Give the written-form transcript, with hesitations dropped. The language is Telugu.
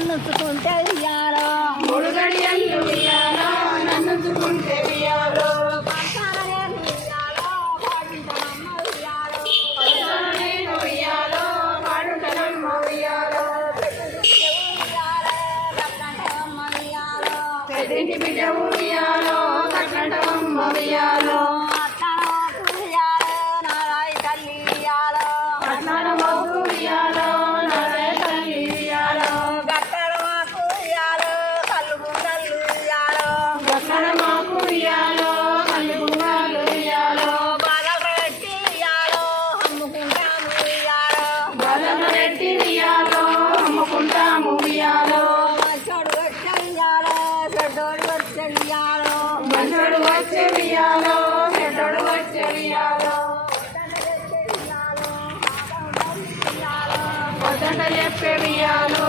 నన్నుకుంటే ఉయ్యాలో మూడు గడియలు ఉయ్యాలో నన్నుకుంటే ఉయ్యాలో నేను ఉయ్యాలో పాడుటనమ్మ ఉయ్యాలో పెద్దింటి బిడ్డ ఉయ్యాలో కట్టంటమ్మ ఉయ్యాలో మంచోడు వచ్చే వియాలో చెడ్డోడు వచ్చే వియాలో వదంట చెప్పే వియాలో